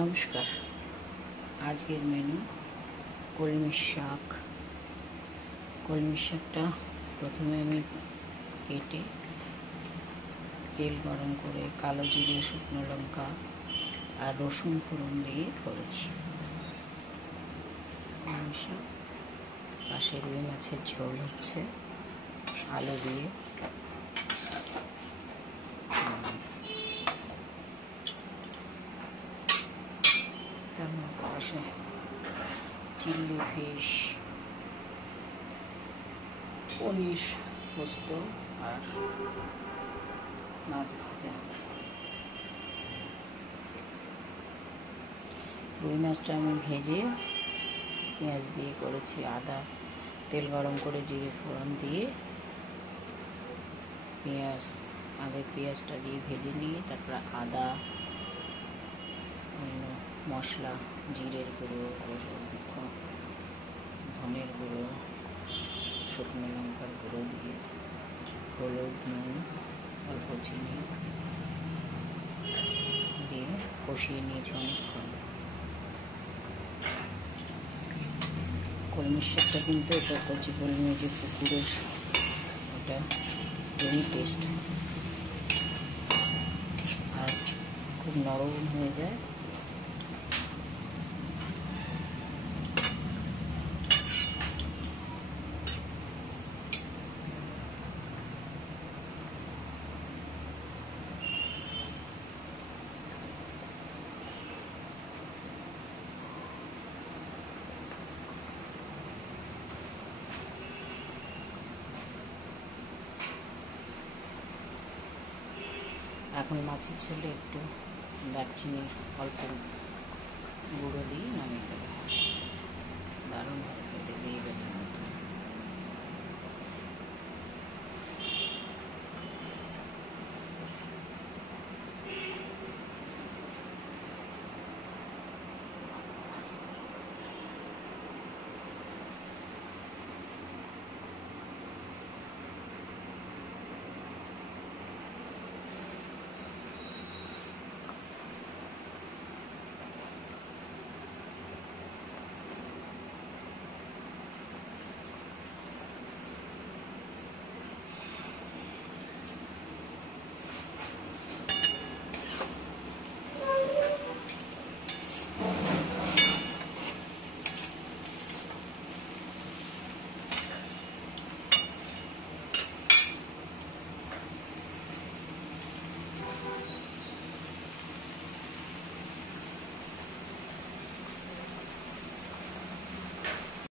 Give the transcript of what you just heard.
নমস্কার। আজকের মেনু কলমি শাক। কলমি শাকটা প্রথমে আমি কেটে তেল গরম করে কালো জিরে, শুকনো লঙ্কা আর রসুন ফোড়ন দিয়ে করেছি। কলমি শাক, পাশে রুই মাছের ঝোল হচ্ছে আলু দিয়ে। তার পাশে চিলি ফিশ, পনির, পোস্ত আর মাছ ভাজা। রুই মাছটা আমি ভেজে পেঁয়াজ দিয়ে করেছি। আদা তেল গরম করে জিরে ফোড়ন দিয়ে পেঁয়াজটা দিয়ে ভেজে নিয়ে তারপর আদা, মশলা, জিরের গুঁড়ো, ধনের গুঁড়ো, শুকনো লঙ্কার গুঁড়ো দিয়ে হলুদ, নুন, অল্প চিনি দিয়ে কষিয়ে নিয়েছি অনেকক্ষণ। কলমি শাকটা কিন্তু এটা কচি কলমি যে পুকুরের, ওটা খুবই টেস্ট আর খুব নরম হয়ে যায়। এখন মাছের ঝোলে একটু দারচিনির অল্প গুঁড়ো দিয়ে নামিয়ে দেবো। দারুণ খেতে দিয়ে দেবো।